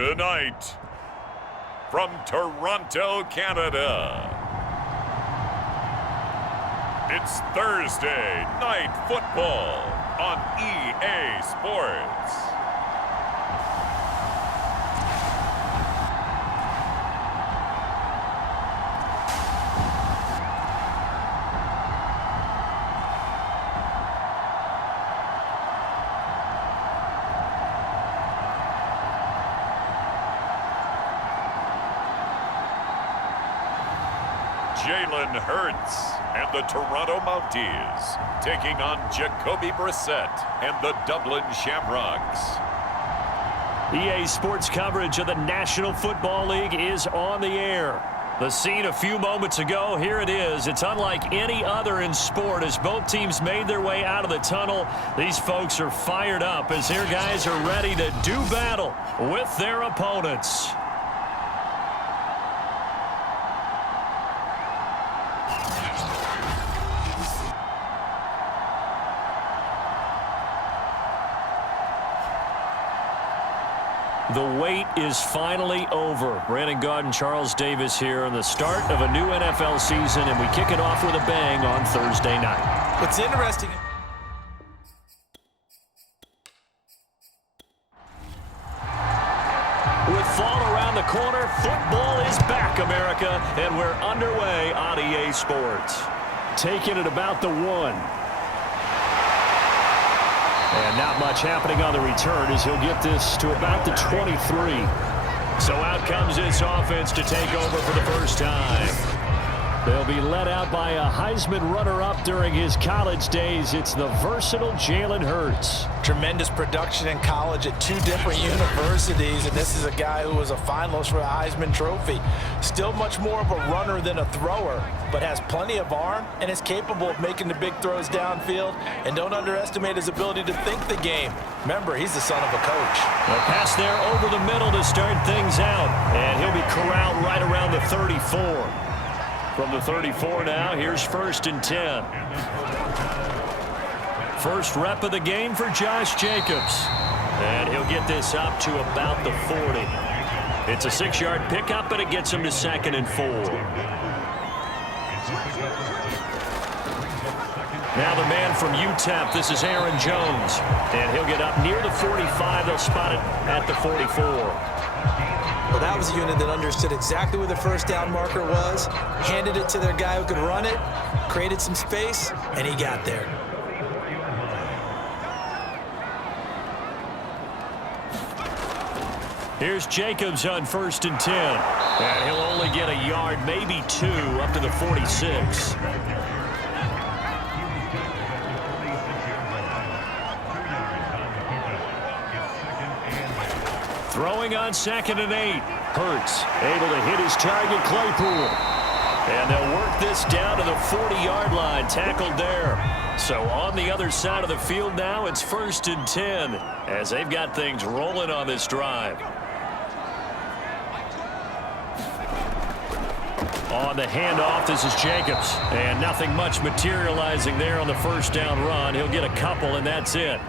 Tonight, from Toronto, Canada, it's Thursday Night Football on EA Sports. Jalen Hurts and the Toronto Mounties taking on Jacoby Brissett and the Dublin Shamrocks. EA Sports coverage of the National Football League is on the air. The scene a few moments ago, here it is. It's unlike any other in sport as both teams made their way out of the tunnel. These folks are fired up as their guys are ready to do battle with their opponents. The wait is finally over. Brandon Gaud and Charles Davis here on the start of a new NFL season, and we kick it off with a bang on Thursday night. What's interesting... With fall around the corner, football is back, America, and we're underway on EA Sports. Taking it about the 1. And not much happening on the return as he'll get this to about the 23. So out comes this offense to take over for the first time. They'll be led out by a Heisman runner-up during his college days. It's the versatile Jalen Hurts. Tremendous production in college at 2 different universities, and this is a guy who was a finalist for the Heisman Trophy. Still much more of a runner than a thrower, but has plenty of arm and is capable of making the big throws downfield. And don't underestimate his ability to think the game. Remember, he's the son of a coach. A pass there over the middle to start things out, and he'll be corralled right around the 34. From the 34 now, here's 1st and 10. First rep of the game for Josh Jacobs. And he'll get this up to about the 40. It's a 6-yard pickup, and it gets him to 2nd and 4. Now the man from UTEP, this is Aaron Jones. And he'll get up near the 45. They'll spot it at the 44. Well, that was a unit that understood exactly where the first down marker was, handed it to their guy who could run it, created some space, and he got there. Here's Jacobs on 1st and 10. And he'll only get a yard, maybe 2, up to the 46. Throwing on 2nd and 8. Hurts able to hit his target, Claypool. And they'll work this down to the 40-yard line, tackled there. So on the other side of the field now, it's 1st and 10 as they've got things rolling on this drive. On the handoff, this is Jacobs. And nothing much materializing there on the first down run. He'll get a couple, and that's it.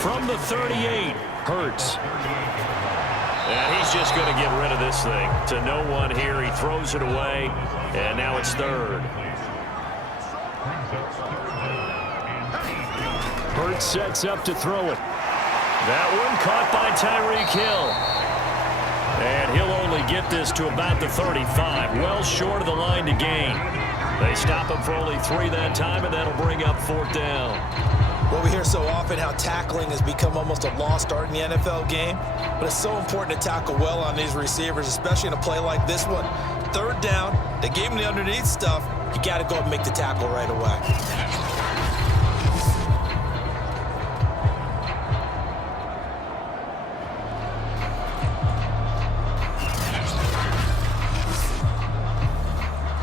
From the 38, Hurts. And he's just going to get rid of this thing. To no one here, he throws it away, and now it's 3rd. Hurts sets up to throw it. That one caught by Tyreek Hill. And he'll only get this to about the 35, well short of the line to gain. They stop him for only 3 that time, and that'll bring up 4th down. Well, we hear so often how tackling has become almost a lost art in the NFL game, but it's so important to tackle well on these receivers, especially in a play like this one. 3rd down, they gave him the underneath stuff. You got to go up and make the tackle right away.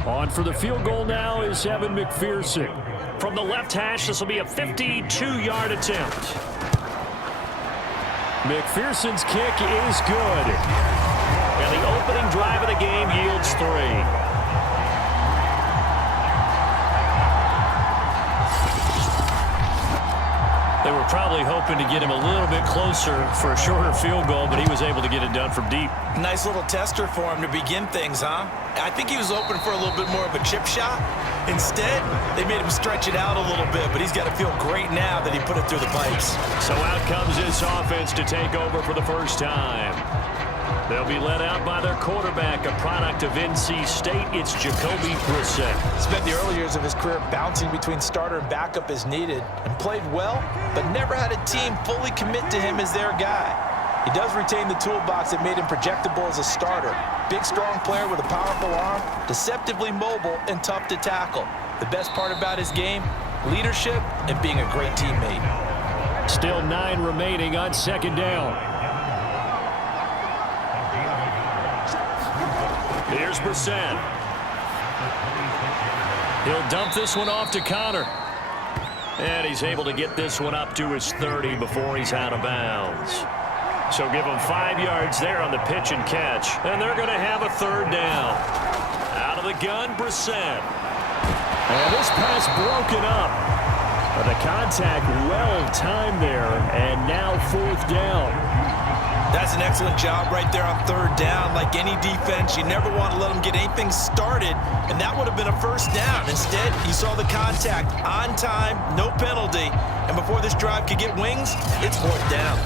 On for the field goal now is Evan McPherson. From the left hash, this will be a 52-yard attempt. McPherson's kick is good. And the opening drive of the game yields 3. They were probably hoping to get him a little bit closer for a shorter field goal, but he was able to get it done from deep. Nice little tester for him to begin things, huh? I think he was open for a little bit more of a chip shot. Instead, they made him stretch it out a little bit, but he's got to feel great now that he put it through the pipes. So out comes this offense to take over for the first time. They'll be led out by their quarterback, a product of NC State. It's Jacoby Brissett. Spent the early years of his career bouncing between starter and backup as needed, and played well, but never had a team fully commit to him as their guy. He does retain the toolbox that made him projectable as a starter. Big, strong player with a powerful arm, deceptively mobile, and tough to tackle. The best part about his game, leadership and being a great teammate. Still 9 remaining on second down. Here's Brissett. He'll dump this one off to Connor. And he's able to get this one up to his 30 before he's out of bounds. So give him 5 yards there on the pitch and catch. And they're going to have a third down. Out of the gun, Brissett. And this pass broken up. The contact well timed there. And now fourth down. That's an excellent job right there on third down. Like any defense, you never want to let them get anything started, and that would have been a first down. Instead, you saw the contact on time, no penalty, and before this drive could get wings, it's fourth down.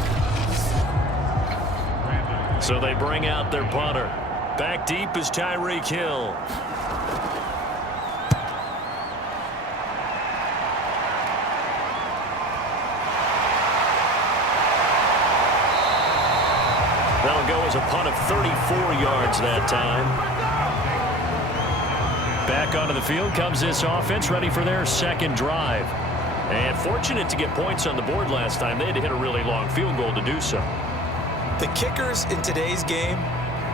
So they bring out their punter. Back deep is Tyreek Hill. That'll go as a punt of 34 yards that time. Back onto the field comes this offense, ready for their second drive. And fortunate to get points on the board last time. They had to hit a really long field goal to do so. The kickers in today's game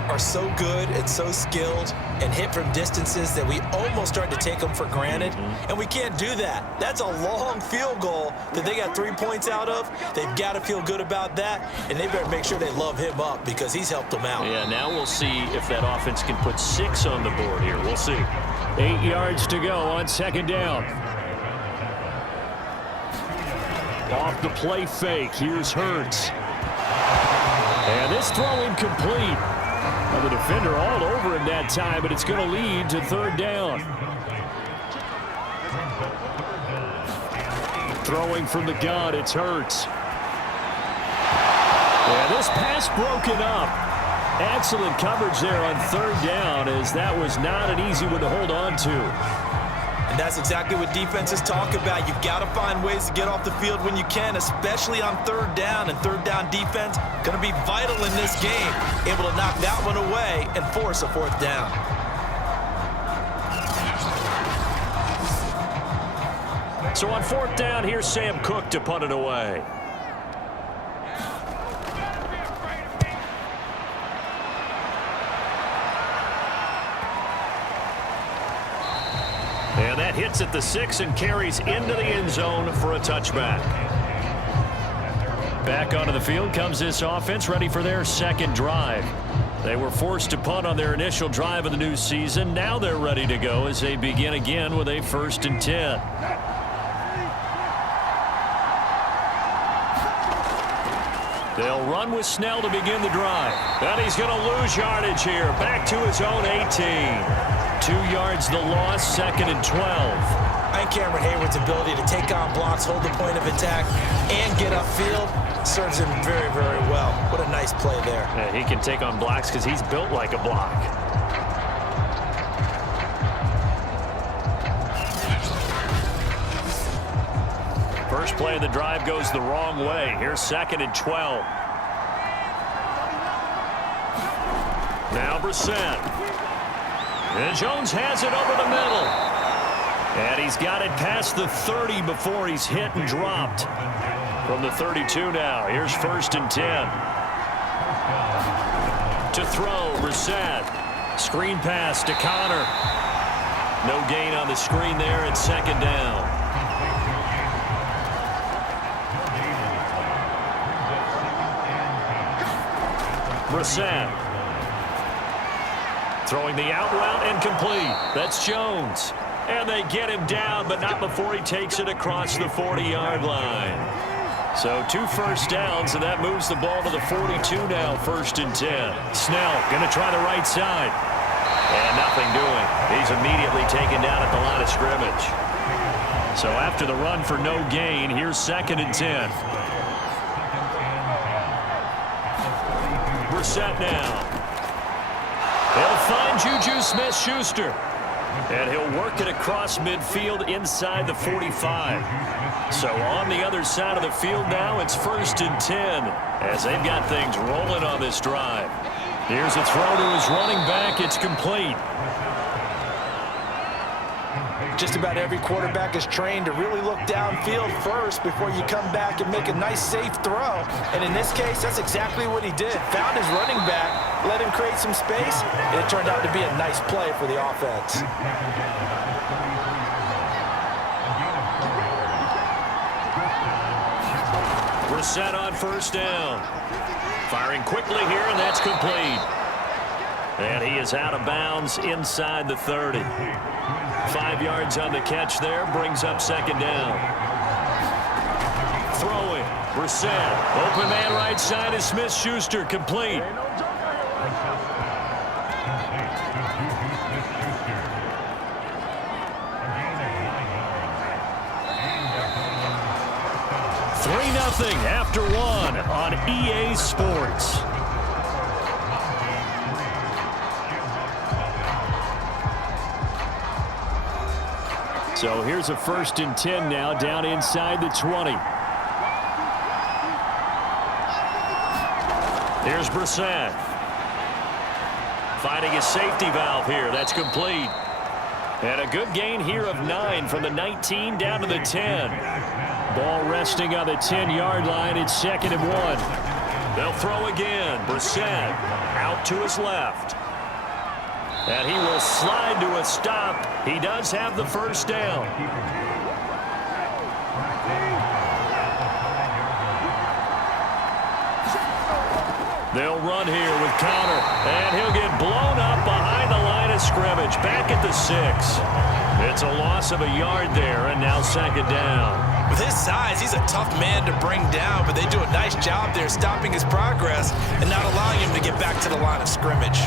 are so good and so skilled and hit from distances that we almost start to take them for granted, and we can't do that. That's a long field goal that they got 3 points out of. They've got to feel good about that, and they better make sure they love him up because he's helped them out. Yeah, now we'll see if that offense can put 6 on the board here. We'll see. 8 yards to go on second down. Off the play fake, here's Hurts. And this throw incomplete. Well, the defender all over him that time, but it's going to lead to third down. Throwing from the gun, it's Hurts. And this pass broken up. Excellent coverage there on third down, as that was not an easy one to hold on to. And that's exactly what defenses talk about. You've got to find ways to get off the field when you can, especially on third down. And third down defense going to be vital in this game. Able to knock that one away and force a fourth down. So on fourth down, here's Sam Cook to punt it away. And that hits at the 6 and carries into the end zone for a touchback. Back onto the field comes this offense, ready for their second drive. They were forced to punt on their initial drive of the new season. Now they're ready to go as they begin again with a 1st and 10. They'll run with Snell to begin the drive. And he's going to lose yardage here. Back to his own 18. 2 yards the loss, 2nd and 12. I think Cameron Hayward's ability to take on blocks, hold the point of attack, and get upfield serves him very, very well. What a nice play there. Yeah, he can take on blocks because he's built like a block. First play of the drive goes the wrong way. Here's 2nd and 12. Now Brissett. And Jones has it over the middle. And he's got it past the 30 before he's hit and dropped. From the 32 now, here's 1st and 10. To throw, Brissett. Screen pass to Connor. No gain on the screen there at 2nd down. Brissett. Throwing the out route and complete. That's Jones. And they get him down, but not before he takes it across the 40-yard line. So 2 first downs, and that moves the ball to the 42 now, 1st and 10. Snell going to try the right side. And nothing doing. He's immediately taken down at the line of scrimmage. So after the run for no gain, here's 2nd and 10. Brissett now. He'll find Juju Smith-Schuster. And he'll work it across midfield inside the 45. So on the other side of the field now, it's 1st and 10 as they've got things rolling on this drive. Here's a throw to his running back. It's complete. Just about every quarterback is trained to really look downfield first before you come back and make a nice, safe throw. And in this case, that's exactly what he did. Found his running back, let him create some space, and it turned out to be a nice play for the offense. Brissett on 1st down. Firing quickly here, and that's complete. And he is out of bounds inside the 30. 5 yards on the catch there, brings up 2nd down. Throwing, Brissett. Open man right side is Smith-Schuster, complete. Nothing after 1 on EA Sports. So here's a 1st and 10 now down inside the 20. Here's Brissett. Finding his safety valve here. That's complete. And a good gain here of 9 from the 19 down to the 10. Ball resting on the 10-yard line. It's 2nd and 1. They'll throw again. Brissett out to his left. And he will slide to a stop. He does have the 1st down. They'll run here with Connor. And he'll get blown up behind the line of scrimmage. Back at the 6. It's a loss of a yard there, and now 2nd down. With his size, he's a tough man to bring down, but they do a nice job there stopping his progress and not allowing him to get back to the line of scrimmage.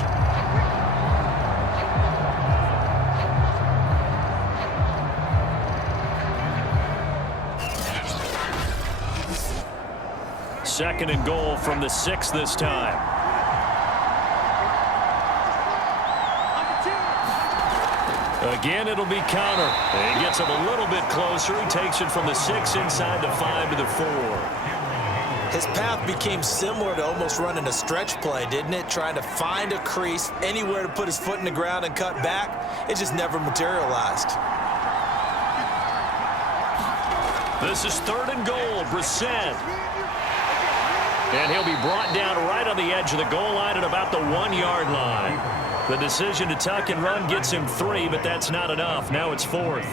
Second and goal from the 6 this time. Again, it'll be Connor. He gets him a little bit closer. He takes it from the 6 inside the 5 to the 4. His path became similar to almost running a stretch play, didn't it? Trying to find a crease, anywhere to put his foot in the ground and cut back. It just never materialized. This is 3rd and goal. Brissett. And he'll be brought down right on the edge of the goal line at about the 1-yard line. The decision to tuck and run gets him 3, but that's not enough. Now it's 4th.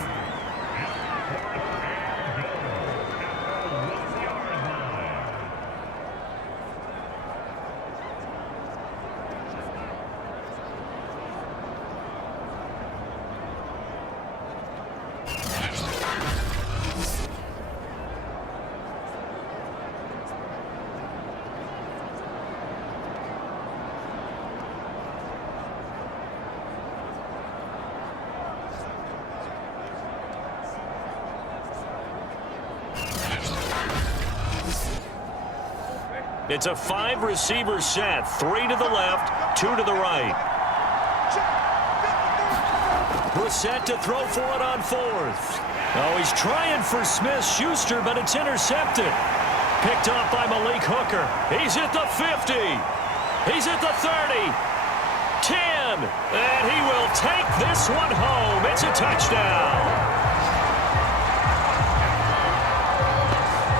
It's a 5-receiver set. 3 to the left, 2 to the right. Brissett to throw for it on 4th. Oh, he's trying for Smith-Schuster, but it's intercepted. Picked off by Malik Hooker. He's at the 50. He's at the 30. 10. And he will take this one home. It's a touchdown.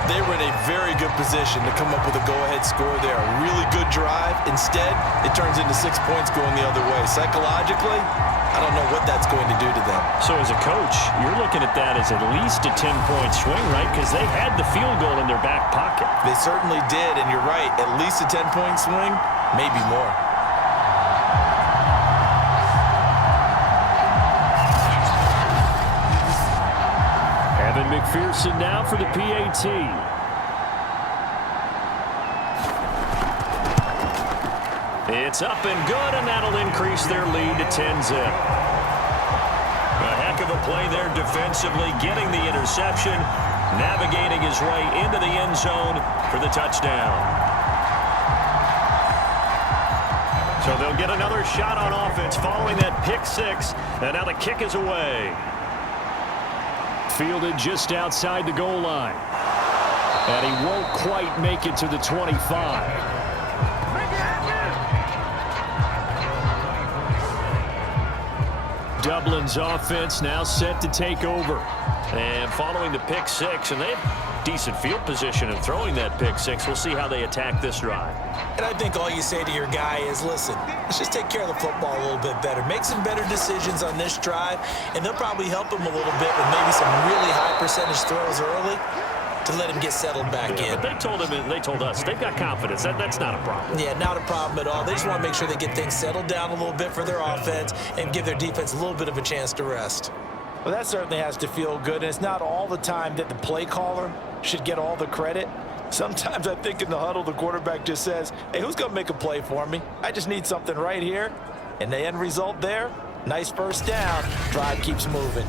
They were in a very good position to come up with a go-ahead score there. A really good drive. Instead, it turns into 6 points going the other way. Psychologically, I don't know what that's going to do to them. So as a coach, you're looking at that as at least a 10-point swing, right? Because they had the field goal in their back pocket. They certainly did, and you're right. At least a 10-point swing, maybe more. Evan McPherson now for the PAT. It's up and good, and that'll increase their lead to 10-zip. A heck of a play there defensively, getting the interception, navigating his way into the end zone for the touchdown. So they'll get another shot on offense following that pick six, and now the kick is away. Fielded just outside the goal line. And he won't quite make it to the 25. Dublin's offense now set to take over. And following the pick six, and they have decent field position in throwing that pick six. We'll see how they attack this drive. And I think all you say to your guy is, listen, let's just take care of the football a little bit better. Make some better decisions on this drive, and they'll probably help him a little bit with maybe some really high percentage throws early to let him get settled back in. But they told him, and they told us, they've got confidence. That's not a problem. Yeah, not a problem at all. They just want to make sure they get things settled down a little bit for their offense and give their defense a little bit of a chance to rest. Well, that certainly has to feel good, and it's not all the time that the play caller should get all the credit. Sometimes I think in the huddle, the quarterback just says, hey, who's going to make a play for me? I just need something right here. And the end result there, nice first down. Drive keeps moving.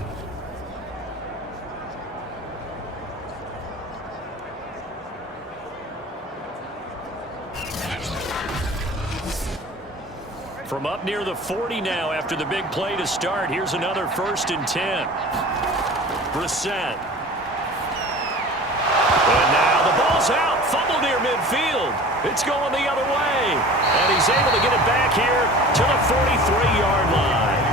From up near the 40 now after the big play to start. Here's another 1st and 10. Brissett. And now the ball's out. Fumble near midfield. It's going the other way. And he's able to get it back here to the 43-yard line.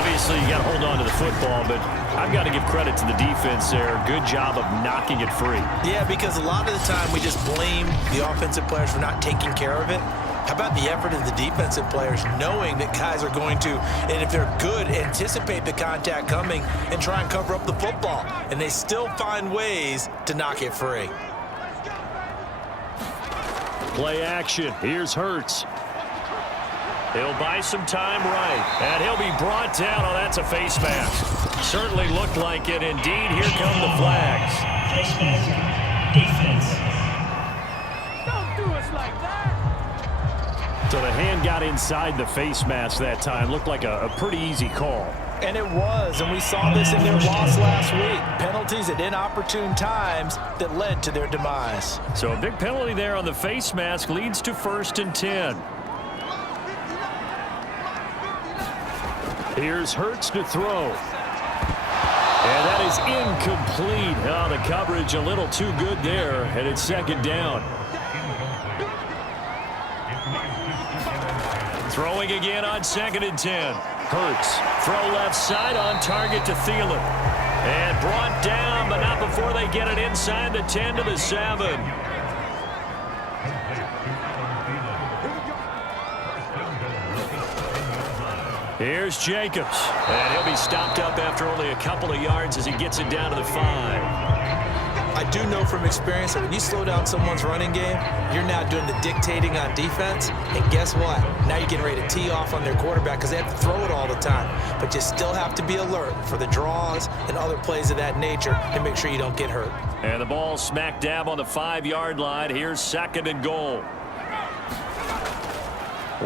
Obviously, you got to hold on to the football, but I've got to give credit to the defense there. Good job of knocking it free. Yeah, because a lot of the time we just blame the offensive players for not taking care of it. How about the effort of the defensive players knowing that guys are going to, and if they're good, anticipate the contact coming and try and cover up the football. And they still find ways to knock it free. Play action. Here's Hurts. He'll buy some time right. And he'll be brought down. Oh, that's a face mask. Certainly looked like it. Indeed, here come the flags. Face mask. Defense. Don't do us like that. So the hand got inside the face mask that time. Looked like a pretty easy call. And it was, and we saw this in their loss last week. Penalties at inopportune times that led to their demise. So a big penalty there on the face mask leads to 1st and 10. Here's Hurts to throw. And that is incomplete. Oh, the coverage a little too good there, and it's 2nd down. Throwing again on 2nd and 10. Hurts, throw left side on target to Thielen. And brought down, but not before they get it inside the 10 to the 7. Here's Jacobs. And he'll be stopped up after only a couple of yards as he gets it down to the 5. I do know from experience that when you slow down someone's running game, you're now doing the dictating on defense. And guess what? Now you're getting ready to tee off on their quarterback because they have to throw it all the time. But you still have to be alert for the draws and other plays of that nature and make sure you don't get hurt. And the ball smack dab on the 5-yard line. Here's 2nd and goal.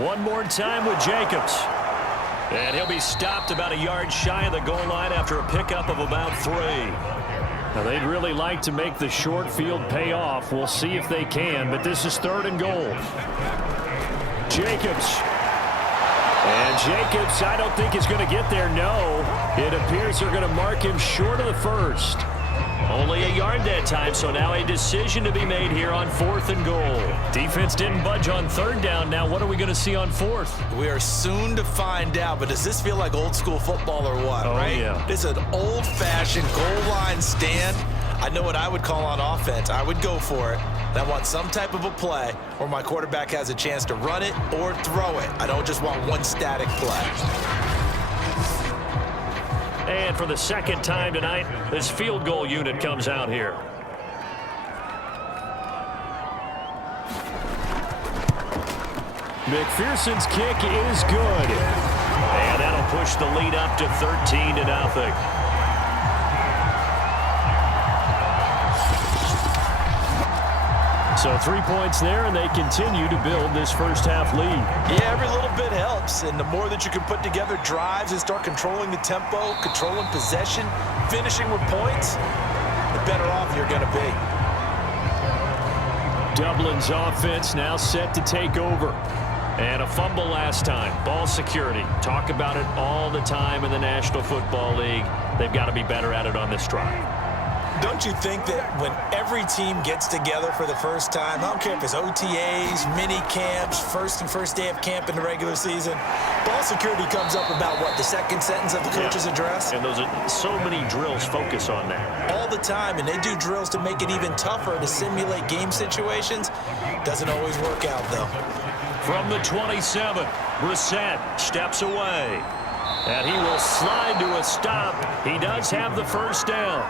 One more time with Jacobs. And he'll be stopped about a yard shy of the goal line after a pickup of about 3. Now, they'd really like to make the short field pay off. We'll see if they can, but this is 3rd and goal. Jacobs. And Jacobs, I don't think is going to get there, no. It appears they're going to mark him short of the 1st. Only a yard that time, so now a decision to be made here on 4th and goal. Defense didn't budge on 3rd down. Now what are we going to see on 4th? We are soon to find out, but does this feel like old school football or what, right? Yeah. This is an old-fashioned goal line stand. I know what I would call on offense. I would go for it. And I want some type of a play where my quarterback has a chance to run it or throw it. I don't just want one static play. And for the 2nd time tonight, this field goal unit comes out here. McPherson's kick is good. And that'll push the lead up to 13-0. So 3 points there, and they continue to build this first half lead. Yeah, every little bit helps, and the more that you can put together drives and start controlling the tempo, controlling possession, finishing with points, the better off you're going to be. Dublin's offense now set to take over. And a fumble last time. Ball security. Talk about it all the time in the National Football League. They've got to be better at it on this drive. Don't you think that when every team gets together for the first time, I don't care if it's OTAs, mini camps, first day of camp in the regular season, ball security comes up about what, the second sentence of the coach's address? And those are so many drills focus on that. All the time, and they do drills to make it even tougher to simulate game situations. Doesn't always work out, though. From the 27, Brissett steps away. And he will slide to a stop. He does have the first down.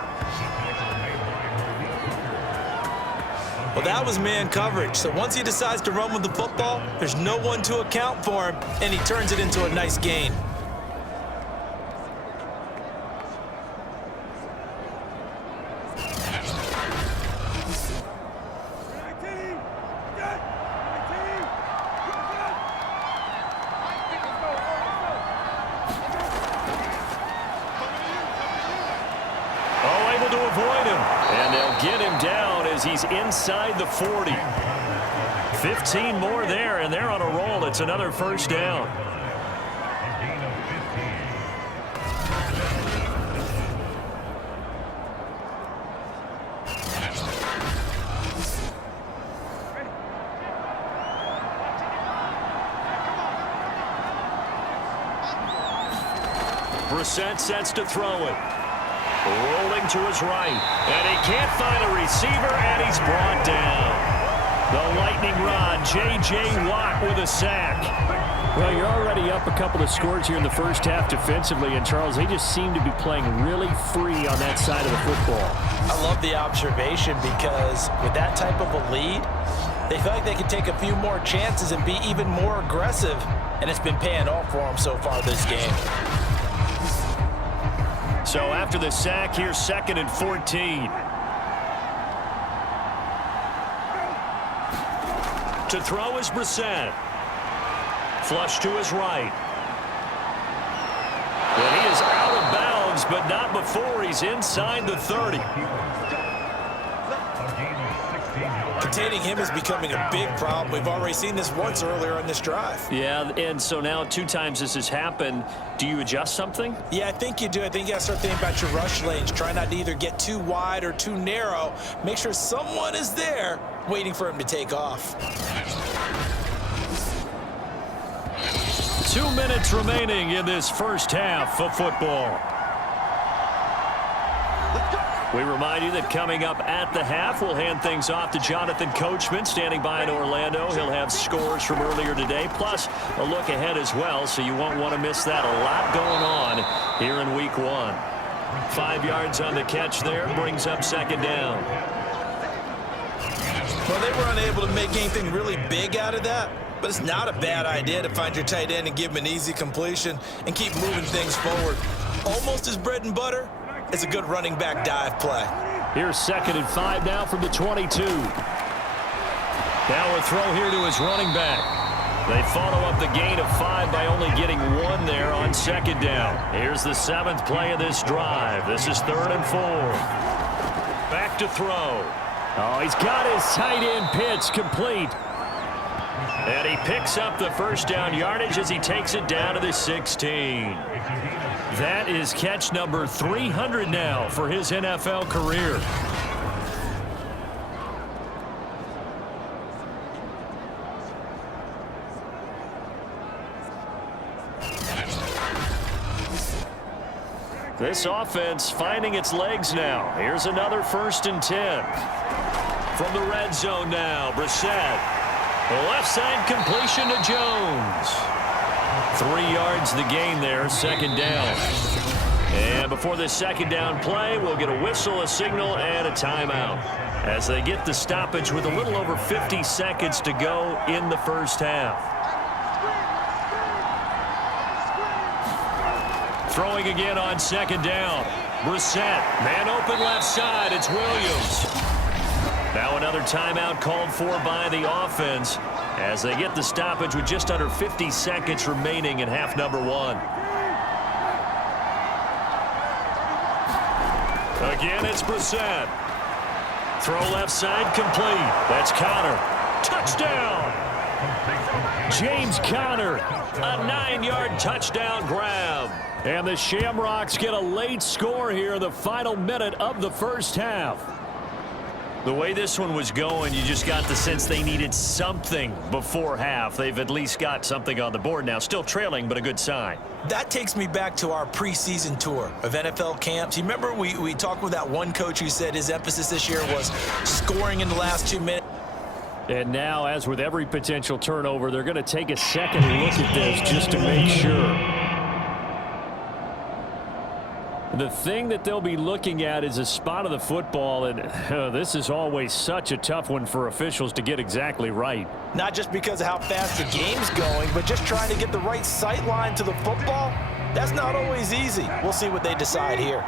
Well, that was man coverage. So once he decides to run with the football, there's no one to account for him, and he turns it into a nice gain. Able to avoid him. And they'll get him down as he's inside the 40. 15 more there, and they're on a roll. It's another first down. Brissett sets to throw it. Rolling to his right, and he can't find a receiver, and he's brought down. The lightning rod, J.J. Watt with a sack. Well, you're already up a couple of scores here in the first half defensively, and Charles, they just seem to be playing really free on that side of the football. I love the observation because with that type of a lead, they feel like they can take a few more chances and be even more aggressive, and it's been paying off for them so far this game. So after the sack, here's 2nd and 14. To throw is Brissett. Flush to his right. And he is out of bounds, but not before he's inside the 30. Containing him is becoming a big problem. We've already seen this once earlier on this drive. Yeah, and so now 2 times this has happened. Do you adjust something? Yeah, I think you do. I think you got to start thinking about your rush lanes. Try not to either get too wide or too narrow. Make sure someone is there waiting for him to take off. 2 minutes remaining in this first half of football. We remind you that coming up at the half, we'll hand things off to Jonathan Coachman, standing by in Orlando. He'll have scores from earlier today, plus a look ahead as well, so you won't want to miss that. A lot going on here in Week 1. 5 yards on the catch there, brings up 2nd down. Well, they were unable to make anything really big out of that, but it's not a bad idea to find your tight end and give him an easy completion and keep moving things forward. Almost his bread and butter. It's a good running back dive play. Here's 2nd and 5 now from the 22. Now a throw here to his running back. They follow up the gain of 5 by only getting 1 there on 2nd down. Here's the 7th play of this drive. This is 3rd and 4. Back to throw. Oh, he's got his tight end pitch complete. And he picks up the first down yardage as he takes it down to the 16. That is catch number 300 now for his NFL career. This offense finding its legs now. Here's another 1st and 10. From the red zone now, Brissett. The left side completion to Jones. 3 yards the gain there, 2nd down. And before this 2nd down play, we'll get a whistle, a signal, and a timeout as they get the stoppage with a little over 50 seconds to go in the first half. Throwing again on 2nd down. Brissett, man open left side, it's Williams. Now another timeout called for by the offense as they get the stoppage with just under 50 seconds remaining in half number one. Again, it's Brissett. Throw left side complete. That's Conner. Touchdown! James Conner, a 9-yard touchdown grab. And the Shamrocks get a late score here in the final minute of the first half. The way this one was going, you just got the sense they needed something before half. They've at least got something on the board now. Still trailing, but a good sign. That takes me back to our preseason tour of NFL camps. You remember we talked with that one coach who said his emphasis this year was scoring in the last 2 minutes. And now, as with every potential turnover, they're going to take a second look at this just to make sure. The thing that they'll be looking at is a spot of the football, and this is always such a tough one for officials to get exactly right. Not just because of how fast the game's going, but just trying to get the right sight line to the football. That's not always easy. We'll see what they decide here.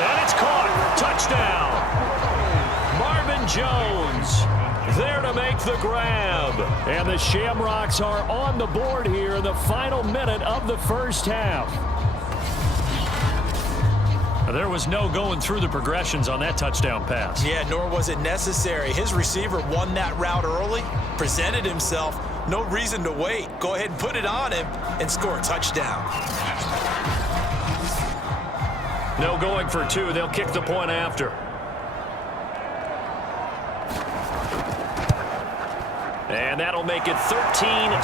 And it's caught. Touchdown. Marvin Jones there to make the grab. And the Shamrocks are on the board here in the final minute of the first half. There was no going through the progressions on that touchdown pass. Yeah, nor was it necessary. His receiver won that route early, presented himself. No reason to wait. Go ahead and put it on him and score a touchdown. No going for two. They'll kick the point after. And that'll make it 13-7.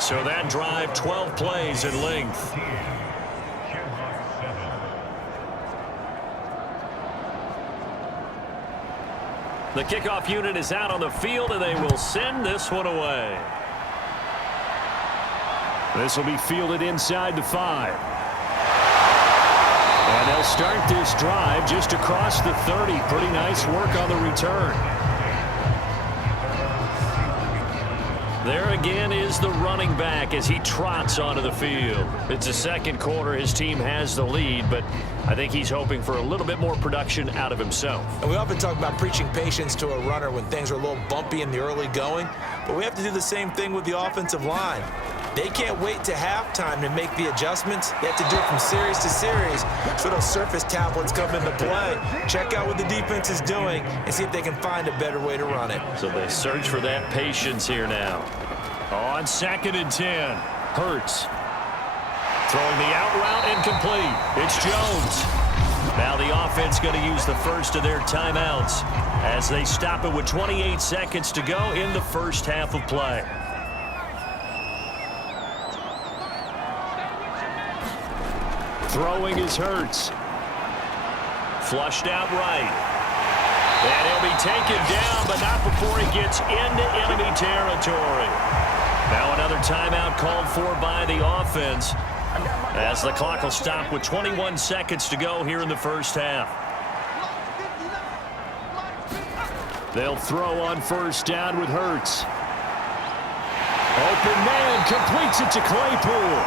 So that drive, 12 plays in length. The kickoff unit is out on the field, and they will send this one away. This will be fielded inside the 5. And they'll start this drive just across the 30. Pretty nice work on the return. There again is the running back as he trots onto the field. It's the second quarter. His team has the lead, but I think he's hoping for a little bit more production out of himself. And we often talk about preaching patience to a runner when things are a little bumpy in the early going, but we have to do the same thing with the offensive line. They can't wait to halftime to make the adjustments. They have to do it from series to series so those surface tablets come into play. Check out what the defense is doing and see if they can find a better way to run it. So they search for that patience here now. On 2nd and 10, Hurts. Throwing the out route incomplete. It's Jones. Now the offense going to use the first of their timeouts as they stop it with 28 seconds to go in the first half of play. Throwing is Hurts. Flushed out right. And he'll be taken down, but not before he gets into enemy territory. Now another timeout called for by the offense as the clock will stop with 21 seconds to go here in the first half. They'll throw on first down with Hurts. Open man completes it to Claypool.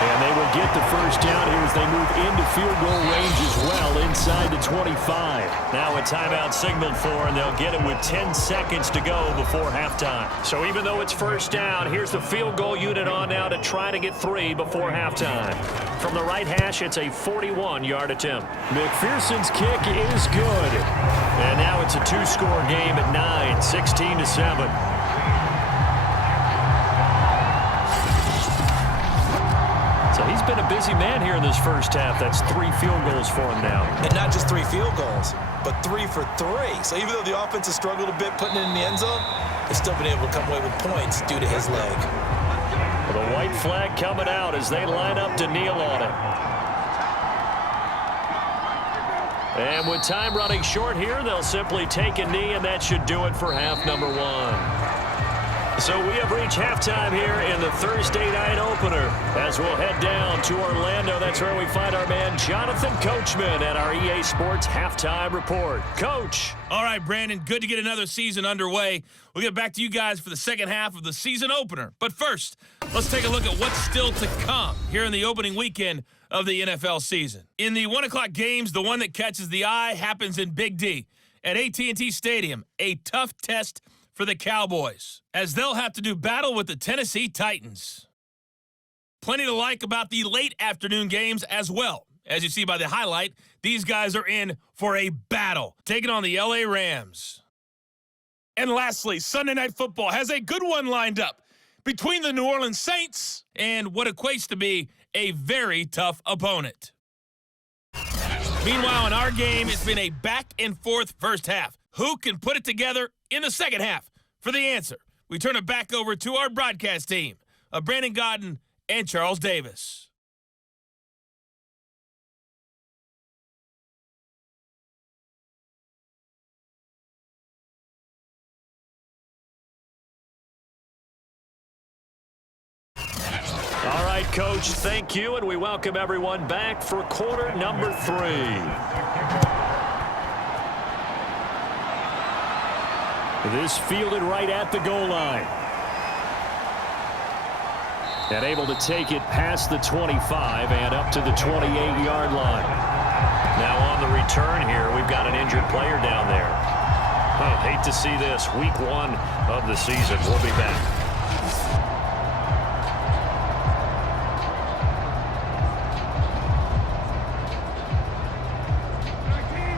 And they will get the first down here as they move into field goal range as well inside the 25. Now a timeout signaled for, and they'll get it with 10 seconds to go before halftime. So even though it's first down, here's the field goal unit on now to try to get 3 before halftime. From the right hash, it's a 41-yard attempt. McPherson's kick is good. And now it's a 2-score game at 9, 16-7. So he's been a busy man here in this first half. That's 3 field goals for him now. And not just 3 field goals, but 3 for 3. So even though the offense has struggled a bit putting it in the end zone, they've still been able to come away with points due to his leg. Well, the white flag coming out as they line up to kneel on it. And with time running short here, they'll simply take a knee, and that should do it for half number 1. So we have reached halftime here in the Thursday night opener as we'll head down to Orlando. That's where we find our man Jonathan Coachman at our EA Sports Halftime Report. Coach. All right, Brandon, good to get another season underway. We'll get back to you guys for the second half of the season opener. But first, let's take a look at what's still to come here in the opening weekend of the NFL season. In the 1 o'clock games, the one that catches the eye happens in Big D at AT&T Stadium, a tough test for the Cowboys, as they'll have to do battle with the Tennessee Titans. Plenty to like about the late afternoon games as well. As you see by the highlight, these guys are in for a battle, taking on the LA Rams. And lastly, Sunday Night Football has a good one lined up between the New Orleans Saints and what equates to be a very tough opponent. Meanwhile, in our game, it's been a back-and-forth first half. Who can put it together in the second half? For the answer, we turn it back over to our broadcast team of Brandon Godden and Charles Davis. All right, Coach, thank you, and we welcome everyone back for quarter number 3. This fielded right at the goal line. And able to take it past the 25 and up to the 28-yard line. Now on the return here, we've got an injured player down there. Oh, hate to see this. Week 1 of the season. We'll be back.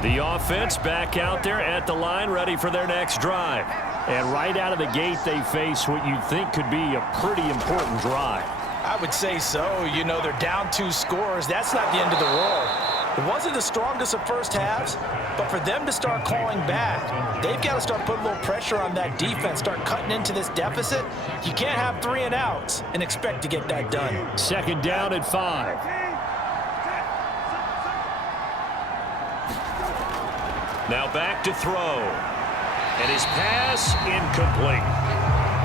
The offense back out there at the line, ready for their next drive. And right out of the gate, they face what you'd think could be a pretty important drive. I would say so. You know, they're down 2 scores. That's not the end of the world. It wasn't the strongest of first halves, but for them to start calling back, they've got to start putting a little pressure on that defense, start cutting into this deficit. You can't have 3 and outs and expect to get that done. Second down at 5. Now back to throw. And his pass incomplete.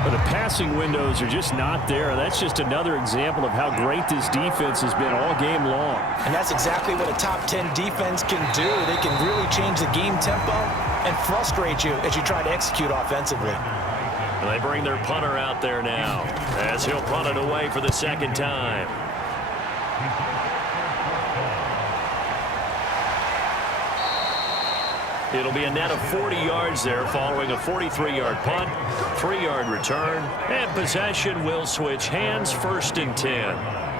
But the passing windows are just not there. That's just another example of how great this defense has been all game long. And that's exactly what a top 10 defense can do. They can really change the game tempo and frustrate you as you try to execute offensively. And they bring their punter out there now as he'll punt it away for the second time. It'll be a net of 40 yards there following a 43-yard punt, 3-yard return, and possession will switch hands, 1st and 10.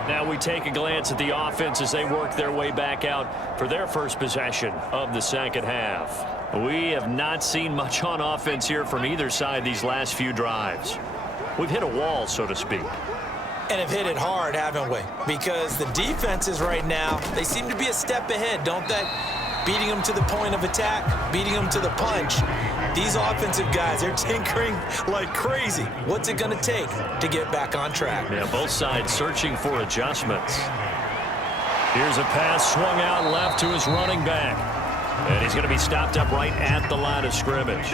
Now we take a glance at the offense as they work their way back out for their first possession of the second half. We have not seen much on offense here from either side these last few drives. We've hit a wall, so to speak. And have hit it hard, haven't we? Because the defenses right now, they seem to be a step ahead, don't they? Beating them to the point of attack, beating them to the punch. These offensive guys, they're tinkering like crazy. What's it going to take to get back on track? Yeah, both sides searching for adjustments. Here's a pass swung out left to his running back. And he's going to be stopped up right at the line of scrimmage.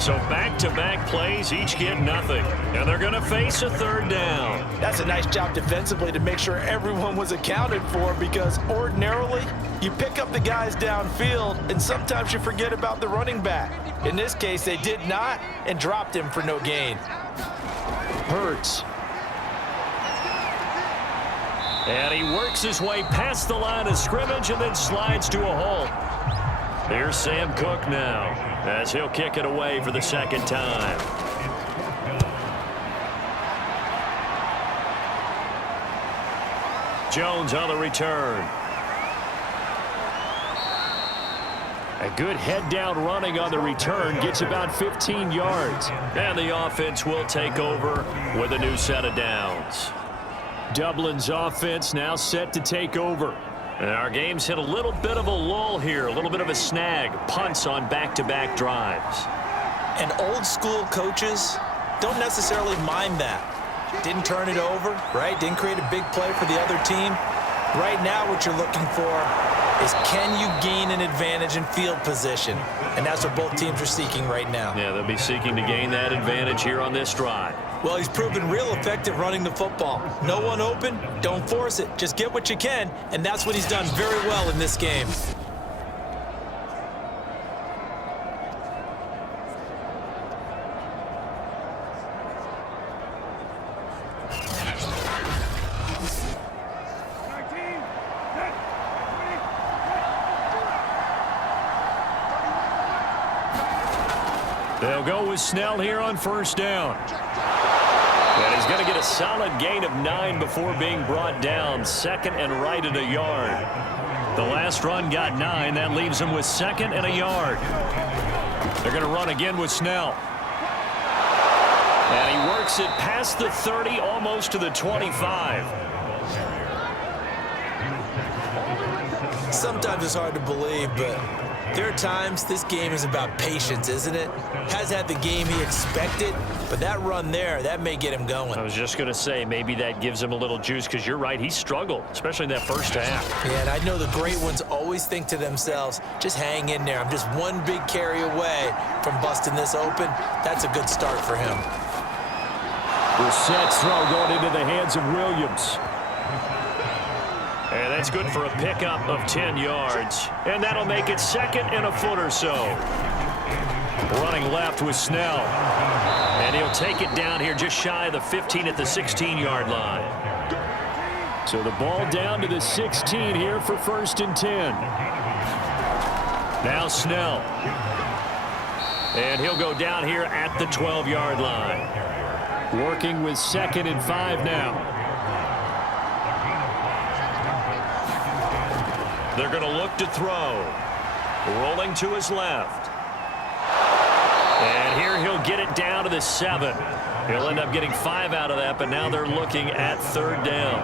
So back-to-back plays, each get nothing. And they're going to face a 3rd down. That's a nice job defensively to make sure everyone was accounted for, because ordinarily you pick up the guys downfield and sometimes you forget about the running back. In this case, they did not and dropped him for no gain. Hurts. And he works his way past the line of scrimmage and then slides to a halt. Here's Sam Cook now as he'll kick it away for the second time. Jones on the return. A good head-down running on the return gets about 15 yards. And the offense will take over with a new set of downs. Dublin's offense now set to take over. And our game's hit a little bit of a lull here, a little bit of a snag. Punts on back-to-back drives. And old-school coaches don't necessarily mind that. Didn't turn it over, right? Didn't create a big play for the other team. Right now what you're looking for is can you gain an advantage in field position? And that's what both teams are seeking right now. Yeah, they'll be seeking to gain that advantage here on this drive. Well, he's proven real effective running the football. No one open, don't force it. Just get what you can, and that's what he's done very well in this game. They'll go with Snell here on first down. And he's going to get a solid gain of 9 before being brought down. Second and right at a yard. The last run got 9. That leaves him with second and a yard. They're going to run again with Snell. And he works it past the 30, almost to the 25. Sometimes it's hard to believe, but there are times this game is about patience, isn't it? Has had the game he expected, but that run there, that may get him going. I was just going to say, maybe that gives him a little juice, because you're right, he struggled, especially in that first half. Yeah, and I know the great ones always think to themselves, just hang in there. I'm just one big carry away from busting this open. That's a good start for him. Brissett's throw going into the hands of Williams. And that's good for a pickup of 10 yards. And that'll make it second and a foot or so. Running left with Snell. And he'll take it down here just shy of the 15 at the 16-yard line. So the ball down to the 16 here for first and 10. Now Snell. And he'll go down here at the 12-yard line. Working with second and 5 now. They're going to look to throw. Rolling to his left. And here he'll get it down to the 7. He'll end up getting 5 out of that, but now they're looking at third down.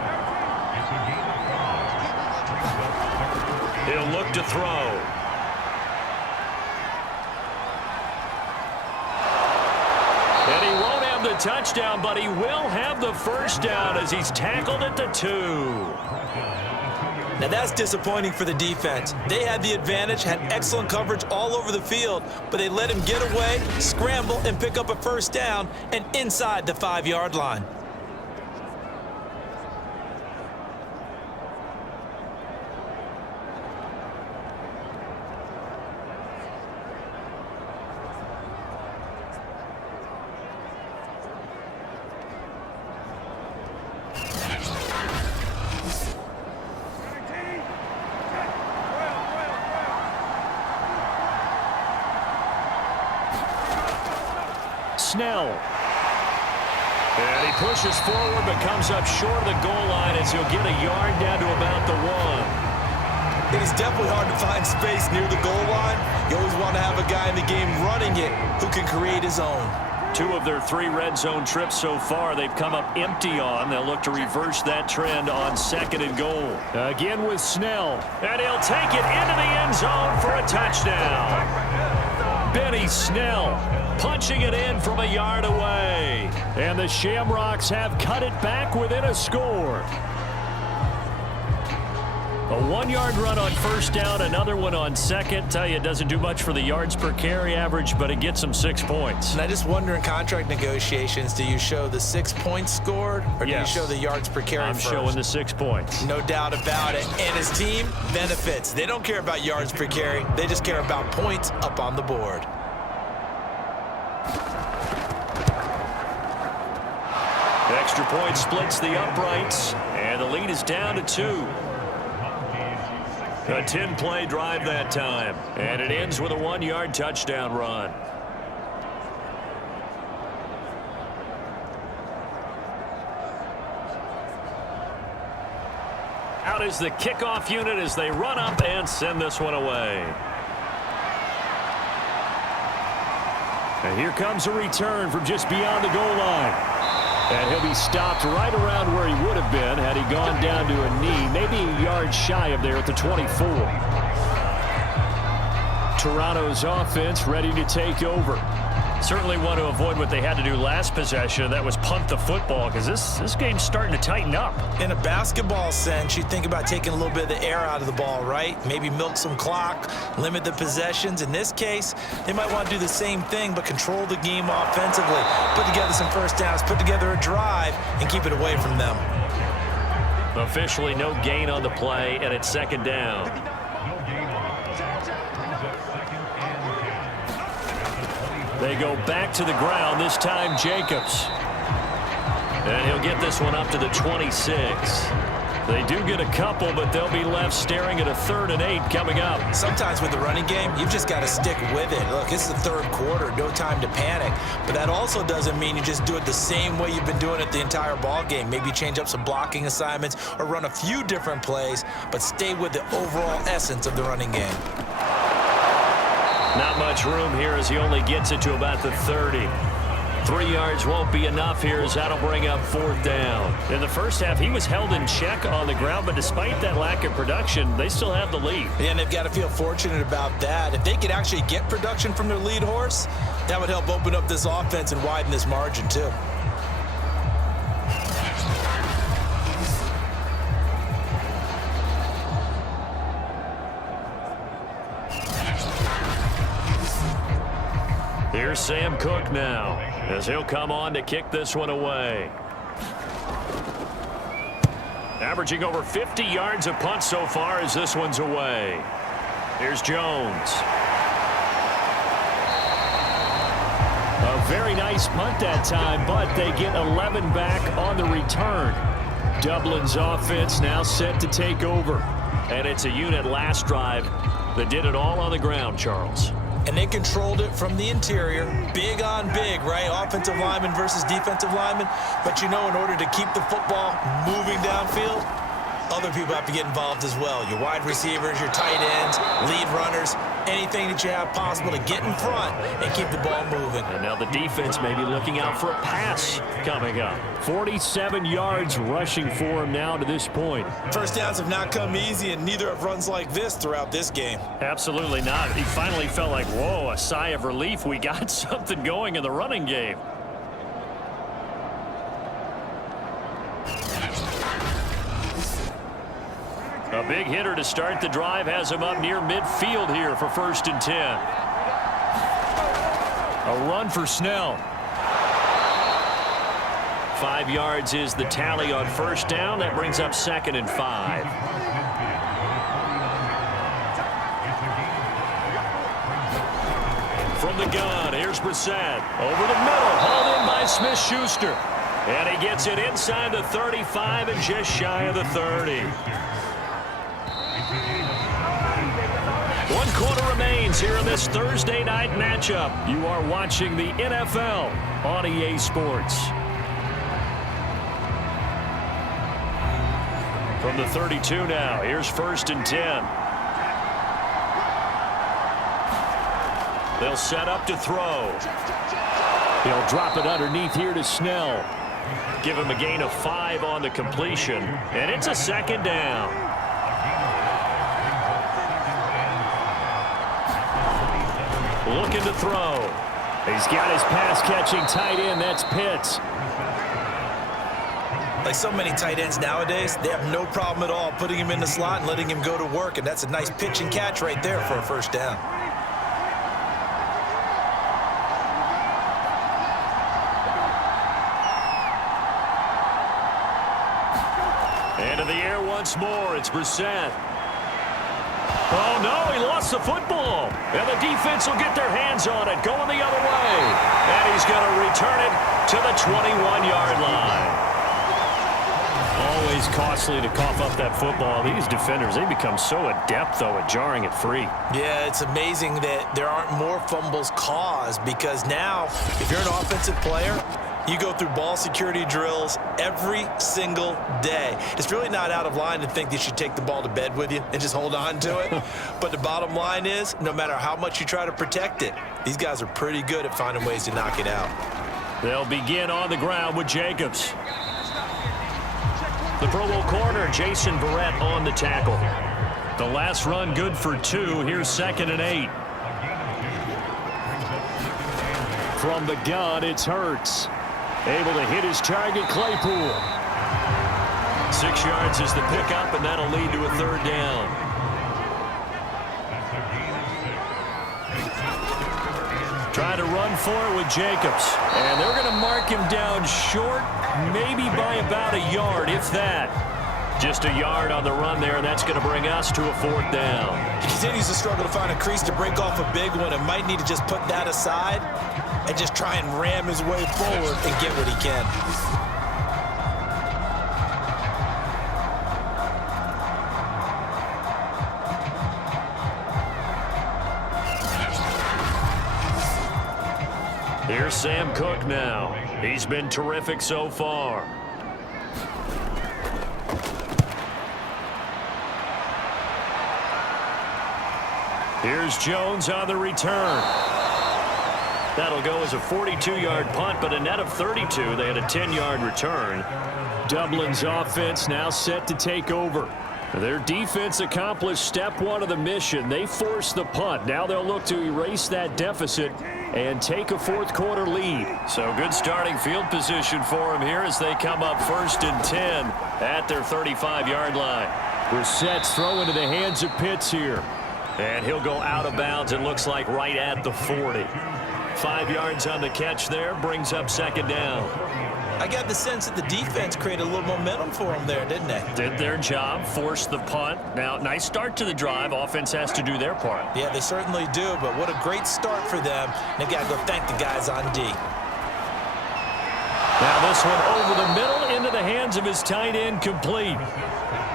He'll look to throw. And he won't have the touchdown, but he will have the first down as he's tackled at the 2. Now that's disappointing for the defense. They had the advantage, had excellent coverage all over the field, but they let him get away, scramble, and pick up a first down and inside the 5-yard line. Snell. And he pushes forward but comes up short of the goal line as he'll get a yard down to about the 1. It is definitely hard to find space near the goal line. You always want to have a guy in the game running it who can create his own. 2 of their 3 red zone trips so far they've come up empty on. They'll look to reverse that trend on second and goal. Again with Snell. And he'll take it into the end zone for a touchdown. Benny Snell punching it in from a yard away. And the Shamrocks have cut it back within a score. A 1-yard run on first down, another one on second. Tell you, it doesn't do much for the yards per carry average, but it gets them 6 points. And I just wonder in contract negotiations, do you show the 6 points scored or do you show the yards per carry I'm first? showing the 6 points. No doubt about it. And his team benefits. They don't care about yards per carry. They just care about points up on the board. Extra point splits the uprights, and the lead is down to 2. A 10-play drive that time, and it ends with a 1-yard touchdown run. Out is the kickoff unit as they run up and send this one away. And here comes a return from just beyond the goal line. And he'll be stopped right around where he would have been had he gone down to a knee, maybe a yard shy of there at the 24. Toronto's offense ready to take over. Certainly want to avoid what they had to do last possession. That was punt the football, because this game's starting to tighten up. In a basketball sense, you think about taking a little bit of the air out of the ball, right? Maybe milk some clock, limit the possessions. In this case, they might want to do the same thing, but control the game offensively. Put together some first downs, put together a drive, and keep it away from them. Officially no gain on the play, and it's second down. They go back to the ground, this time Jacobs. And he'll get this one up to the 26. They do get a couple, but they'll be left staring at a 3rd and 8 coming up. Sometimes with the running game, you've just got to stick with it. Look, it's the 3rd quarter, no time to panic. But that also doesn't mean you just do it the same way you've been doing it the entire ball game. Maybe change up some blocking assignments or run a few different plays, but stay with the overall essence of the running game. Not much room here as he only gets it to about the 30. 3 yards won't be enough here as that'll bring up 4th down. In the first half, he was held in check on the ground, but despite that lack of production, they still have the lead. And they've got to feel fortunate about that. If they could actually get production from their lead horse, that would help open up this offense and widen this margin too. Here's Sam Cook now, as he'll come on to kick this one away. Averaging over 50 yards a punt so far as this one's away. Here's Jones. A very nice punt that time, but they get 11 back on the return. Dublin's offense now set to take over. And it's a unit last drive that did it all on the ground, Charles. And they controlled it from the interior, big on big, right? Offensive lineman versus defensive lineman. But you know, in order to keep the football moving downfield, other people have to get involved as well. Your wide receivers, your tight ends, lead runners, anything that you have possible to get in front and keep the ball moving. And now the defense may be looking out for a pass coming up. 47 yards rushing for him now to this point. First downs have not come easy, and neither have runs like this throughout this game. Absolutely not. He finally felt like, whoa, a sigh of relief. We got something going in the running game. A big hitter to start the drive has him up near midfield here for 1st and 10. A run for Snell. 5 yards is the tally on 1st down. That brings up 2nd and 5. From the gun, here's Brissett. Over the middle, hauled in by Smith-Schuster. And he gets it inside the 35 and just shy of the 30. 1 quarter remains here in this Thursday night matchup. You are watching the NFL on EA Sports. From the 32 now, here's 1st and 10. They'll set up to throw. He'll drop it underneath here to Snell. Give him a gain of 5 on the completion, and it's a 2nd down. Looking to throw. He's got his pass-catching tight end. That's Pitts. Like so many tight ends nowadays, they have no problem at all putting him in the slot and letting him go to work, and that's a nice pitch and catch right there for a 1st down. Into the air once more. It's Brissett. Oh, no, he lost the football. And the defense will get their hands on it, going the other way. And he's going to return it to the 21-yard line. Always costly to cough up that football. These defenders, they become so adept, though, at jarring it free. Yeah, it's amazing that there aren't more fumbles caused, because now, if you're an offensive player, you go through ball security drills every single day. It's really not out of line to think that you should take the ball to bed with you and just hold on to it. But the bottom line is, no matter how much you try to protect it, these guys are pretty good at finding ways to knock it out. They'll begin on the ground with Jacobs. The Pro Bowl corner, Jason Verrett, on the tackle. The last run good for 2. Here's 2nd and 8. From the gun, it's Hurts. Able to hit his target, Claypool. 6 yards is the pickup, and that'll lead to a third down. Trying to run for it with Jacobs. And they're going to mark him down short, maybe by about a yard, if that. Just a yard on the run there, and that's going to bring us to a fourth down. He continues to struggle to find a crease to break off a big one and might need to just put that aside and just try and ram his way forward and get what he can. Here's Sam Cook now. He's been terrific so far. Here's Jones on the return. That'll go as a 42-yard punt, but a net of 32. They had a 10-yard return. Dublin's offense now set to take over. Their defense accomplished step one of the mission. They forced the punt. Now they'll look to erase that deficit and take a fourth-quarter lead. So good starting field position for them here as they come up 1st and 10 at their 35-yard line. Brissett's throw into the hands of Pitts here. And he'll go out of bounds, it looks like, right at the 40. 5 yards on the catch there, brings up 2nd down. I got the sense that the defense created a little momentum for them there, didn't they? Did their job, forced the punt. Now, nice start to the drive. Offense has to do their part. Yeah, they certainly do, but what a great start for them. They've got to go thank the guys on D. Now this one over the middle into the hands of his tight end, complete.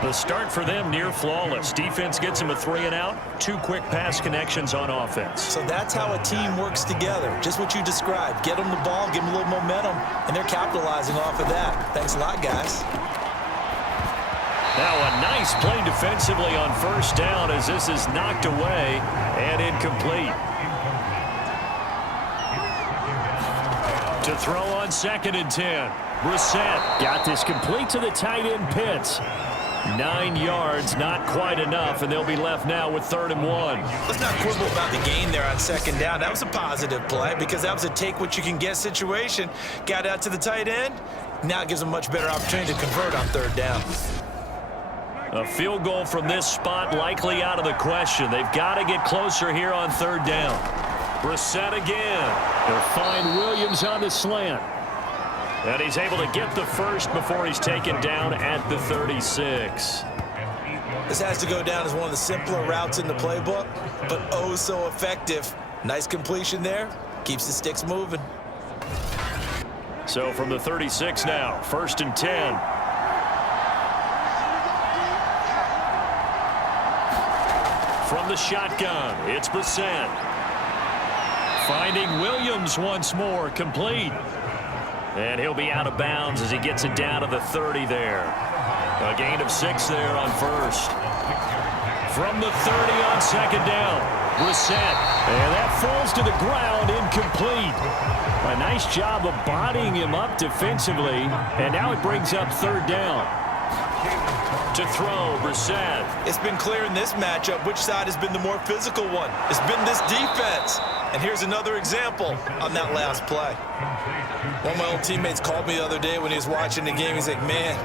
The start for them near flawless. Defense gets him a 3 and out. 2 quick pass connections on offense. So that's how a team works together. Just what you described. Get them the ball, give them a little momentum, and they're capitalizing off of that. Thanks a lot, guys. Now a nice play defensively on 1st down as this is knocked away and incomplete. To throw on 2nd and 10. Brissett got this complete to the tight end, Pitts. 9 yards, not quite enough, and they'll be left now with 3rd and 1. Let's not quibble about the gain there on 2nd down. That was a positive play because that was a take-what-you-can-get situation. Got out to the tight end. Now it gives them a much better opportunity to convert on 3rd down. A field goal from this spot likely out of the question. They've got to get closer here on 3rd down. Brissett again. They'll find Williams on the slant. And he's able to get the first before he's taken down at the 36. This has to go down as one of the simpler routes in the playbook, but oh so effective. Nice completion there. Keeps the sticks moving. So from the 36 now, 1st and 10. From the shotgun, it's Brissett. Finding Williams once more, complete. And he'll be out of bounds as he gets it down to the 30 there. A gain of 6 there on 1st. From the 30 on 2nd down, Brissett. And that falls to the ground, incomplete. A nice job of bodying him up defensively. And now it brings up 3rd down. To throw, Brissett. It's been clear in this matchup which side has been the more physical one. It's been this defense. And here's another example on that last play. One of my old teammates called me the other day when he was watching the game. He's like, man,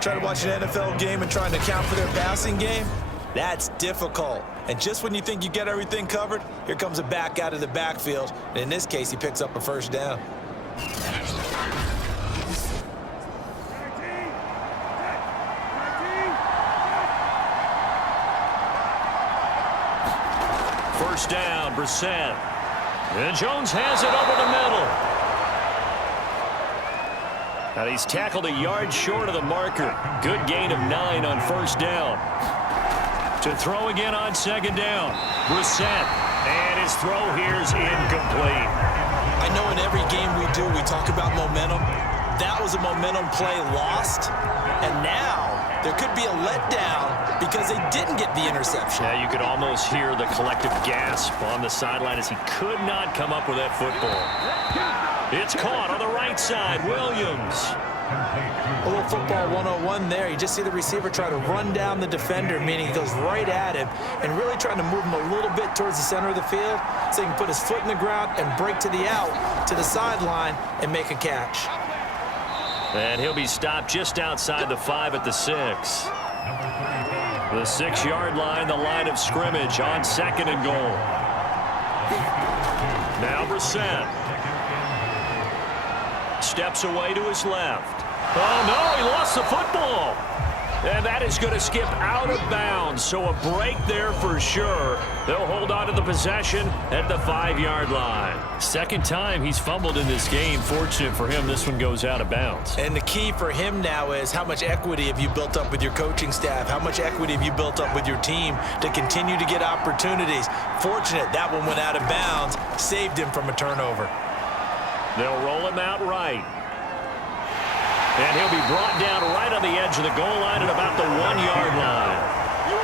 trying to watch an NFL game and trying to account for their passing game, that's difficult. And just when you think you get everything covered, here comes a back out of the backfield. And in this case, he picks up a 1st down. First down, Brissett. And Jones has it over the middle. And he's tackled a yard short of the marker. Good gain of 9 on 1st down. To throw again on 2nd down. Brissett. And his throw here is incomplete. I know in every game we do, we talk about momentum. That was a momentum play lost. And now there could be a letdown because they didn't get the interception. Yeah, you could almost hear the collective gasp on the sideline as he could not come up with that football. It's caught on the right side. Williams. A little football 101 there. You just see the receiver try to run down the defender, meaning he goes right at him and really trying to move him a little bit towards the center of the field so he can put his foot in the ground and break to the out, to the sideline, and make a catch. And he'll be stopped just outside the 5 at the 6. The 6-yard line, the line of scrimmage on 2nd and goal. Now Brissett. Steps away to his left. Oh, no, he lost the football. And that is going to skip out of bounds, so a break there for sure. They'll hold on to the possession at the 5-yard line. Second time he's fumbled in this game. Fortunate for him, this one goes out of bounds. And the key for him now is how much equity have you built up with your coaching staff? How much equity have you built up with your team to continue to get opportunities? Fortunate that one went out of bounds, saved him from a turnover. They'll roll him out right. And he'll be brought down right on the edge of the goal line at about the 1-yard line.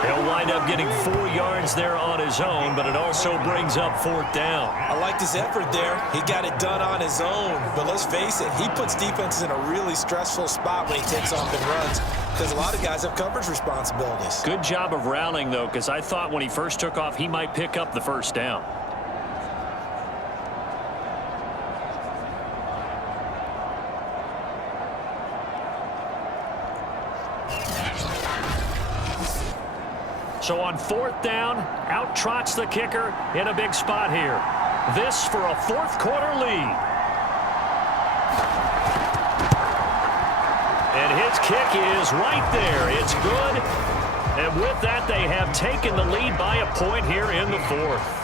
He'll wind up getting 4 yards there on his own, but it also brings up 4th down. I liked his effort there. He got it done on his own. But let's face it, he puts defenses in a really stressful spot when he takes off and runs because a lot of guys have coverage responsibilities. Good job of rallying, though, because I thought when he first took off, he might pick up the 1st down. So on 4th down, out trots the kicker in a big spot here. This for a 4th quarter lead. And his kick is right there. It's good. And with that, they have taken the lead by a point here in the 4th.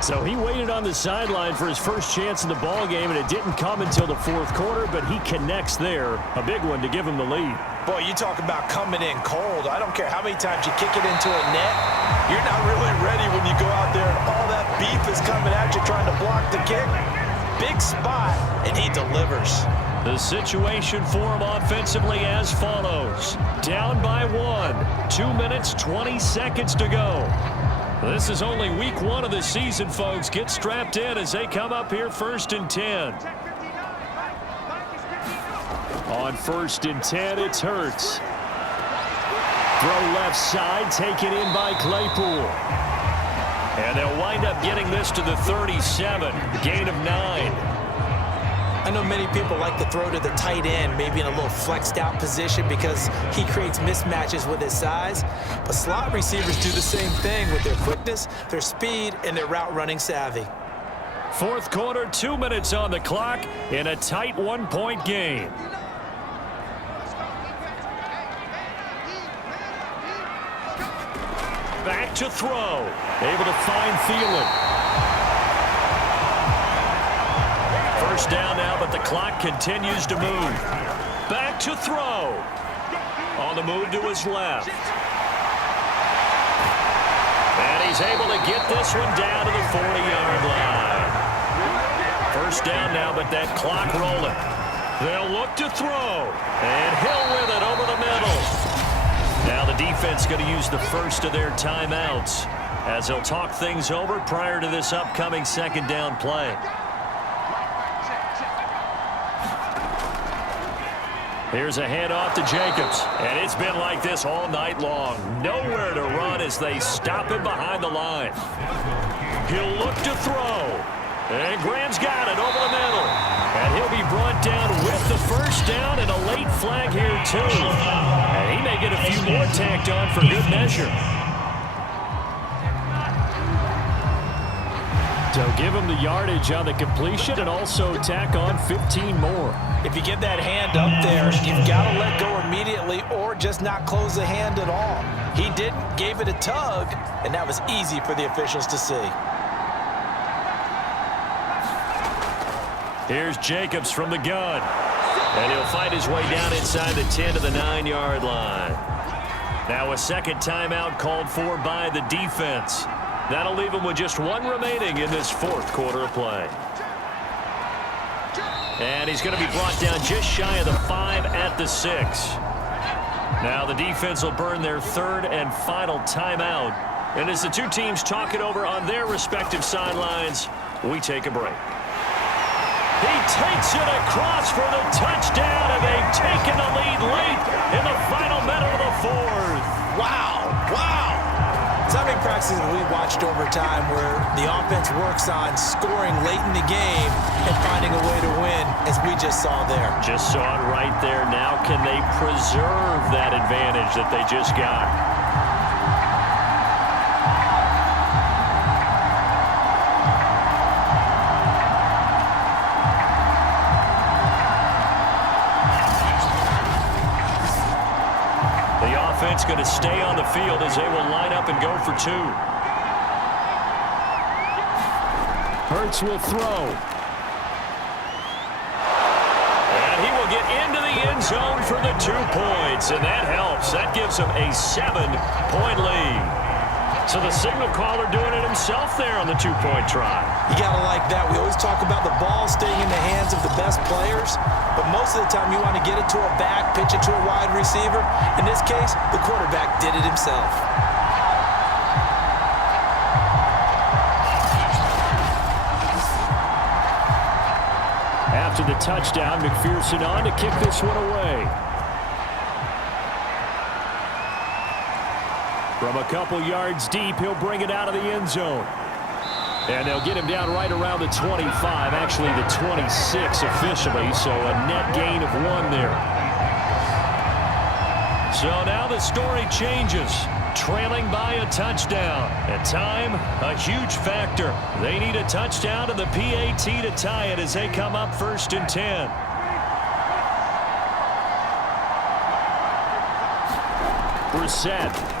So he waited on the sideline for his first chance in the ball game, and it didn't come until the 4th quarter, but he connects there. A big one to give him the lead. Boy, you talk about coming in cold. I don't care how many times you kick it into a net. You're not really ready when you go out there and all that beef is coming at you trying to block the kick. Big spot, and he delivers. The situation for him offensively as follows. Down by 1. 2 minutes, 20 seconds to go. This is only week 1 of the season, folks. Get strapped in as they come up here 1st and 10. On 1st and 10, it's Hurts. Throw left side, taken in by Claypool. And they'll wind up getting this to the 37, gain of 9. I know many people like to throw to the tight end, maybe in a little flexed out position because he creates mismatches with his size. But slot receivers do the same thing with their quickness, their speed, and their route running savvy. 4th quarter, 2 minutes on the clock in a tight 1-point game. Back to throw. Able to find Thielen. 1st down now, but the clock continues to move. Back to throw. On the move to his left. And he's able to get this one down to the 40-yard line. 1st down now, but that clock rolling. They'll look to throw. And Hill with it over the middle. Now the defense going to use the first of their timeouts as they'll talk things over prior to this upcoming 2nd down play. Here's a handoff to Jacobs, and it's been like this all night long. Nowhere to run as they stop him behind the line. He'll look to throw, and Graham's got it over the middle. And he'll be brought down with the 1st down and a late flag here too. And he may get a few more tacked on for good measure. So give him the yardage on the completion and also tack on 15 more. If you get that hand up there, you've got to let go immediately or just not close the hand at all. He didn't, gave it a tug, and that was easy for the officials to see. Here's Jacobs from the gun. And he'll fight his way down inside the 10 to the 9-yard line. Now a 2nd timeout called for by the defense. That'll leave him with just 1 remaining in this 4th quarter of play. And he's going to be brought down just shy of the 5 at the 6. Now the defense will burn their 3rd and final timeout. And as the two teams talk it over on their respective sidelines, we take a break. He takes it across for the touchdown, and they've taken the lead late in the final minute of the fourth. Wow, wow. So many practices we watched over time where the offense works on scoring late in the game and finding a way to win, as we just saw there. Just saw it right there. Now can they preserve that advantage that they just got? Offense going to stay on the field as they will line up and go for two. Hurts will throw. And he will get into the end zone for the 2 points, and that helps. That gives them a 7-point lead. So the signal caller doing it himself there on the 2-point try. You got to like that. We always talk about the ball staying in the hands of the best players, but most of the time you want to get it to a back, pitch it to a wide receiver. In this case, the quarterback did it himself. After the touchdown, McPherson on to kick this one away. From a couple yards deep, he'll bring it out of the end zone. And they'll get him down right around the 25, actually the 26 officially, so a net gain of 1 there. So now the story changes, trailing by a touchdown. And time, a huge factor. They need a touchdown and the PAT to tie it as they come up 1st and 10. Brissett.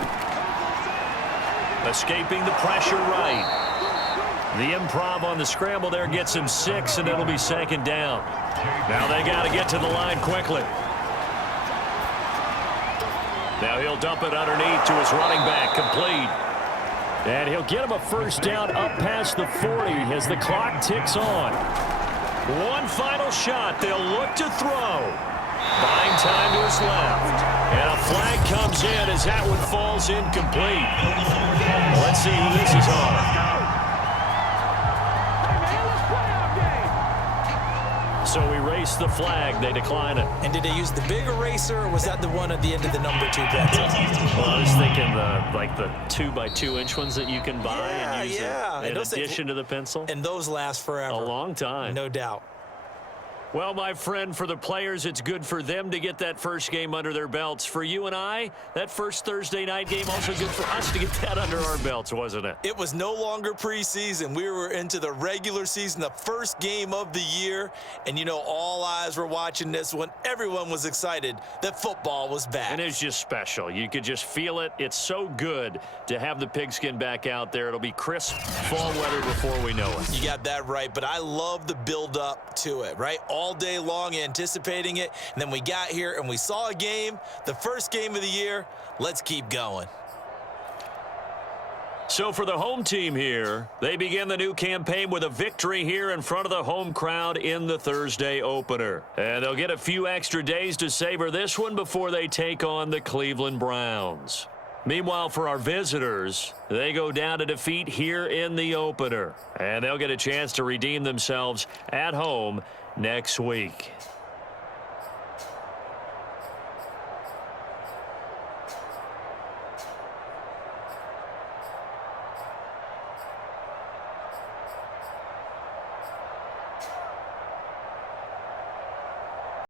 Escaping the pressure right. The improv on the scramble there gets him 6, and it'll be 2nd down. Now they got to get to the line quickly. Now he'll dump it underneath to his running back, complete. And he'll get him a 1st down up past the 40 as the clock ticks on. One final shot. They'll look to throw. Buying time to his left. And a flag comes in as that one falls incomplete. Let's see who this is on. So erase the flag. They decline it. And did they use the big eraser, or was that the one at the end of the number 2 pencil? Well, I was thinking the 2x2-inch ones that you can buy and use in addition to the pencil. And those last forever. A long time. No doubt. Well, my friend, for the players, it's good for them to get that first game under their belts. For you and I, that first Thursday night game, also good for us to get that under our belts, wasn't it? It was no longer preseason. We were into the regular season, the first game of the year. And, you know, all eyes were watching this one. Everyone was excited that football was back. And it's just special. You could just feel it. It's so good to have the pigskin back out there. It'll be crisp fall weather before we know it. You got that right, but I love the build-up to it, right? All day long anticipating it, and then we got here and we saw a game, the first game of the year. Let's keep going. So for the home team here, they begin the new campaign with a victory here in front of the home crowd in the Thursday opener. And they'll get a few extra days to savor this one before they take on the Cleveland Browns. Meanwhile, for our visitors, they go down to defeat here in the opener. And they'll get a chance to redeem themselves at home next week.